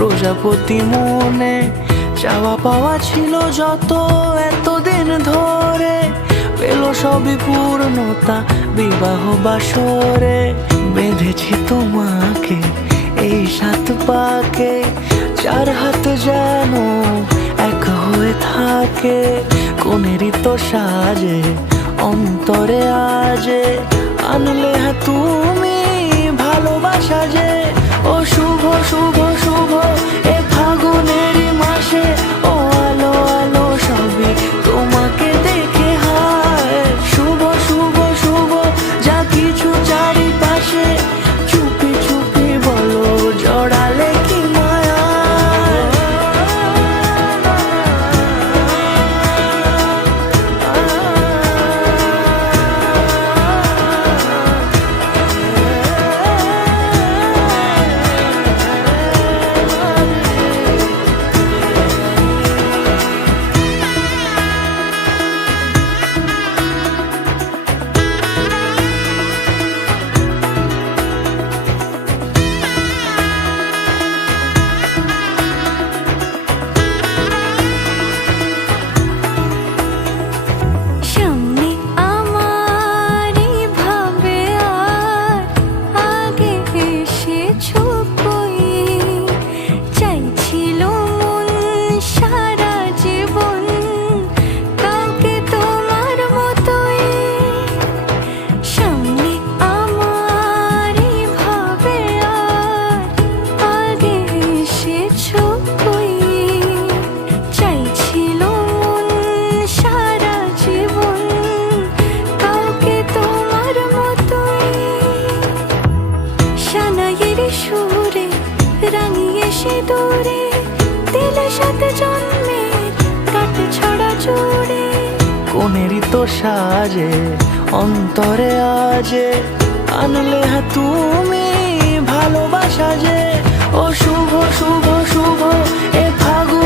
প্রজাপতি মনে চাওয়া পাওয়া ছিল যত এতদিন ধরে, পেল সবই পূর্ণতা বিবাহ বাসরে। বেঁধেছি তোমাকে এই 7 পাকে, 4 হাত যেন এক হয়ে থাকে। কোনেরই তো সাজে অন্তরে আজে, আনলে হ্যাঁ তুমি ভালোবাসা যে। ও শুভ শুভ শুভ এ ফাগুনেরই মাসে, ও আলো আলো সবই তোমাকে দেখে হায়। শুভ শুভ শুভ যা কিছু চারিপাশে, চুপি চুপি বলো জড়ালে কি মায়া। সুরে রাঙিয়ে সে দূরে দিলে 7 জন্মের কাট ছড়া জুড়ে। কোনেরই তো সাজে অন্তরে আজে, আনলে হ্যাঁ তুমি ভালোবাসা যে। ও শুভ শুভ শুভ এ ফাগুন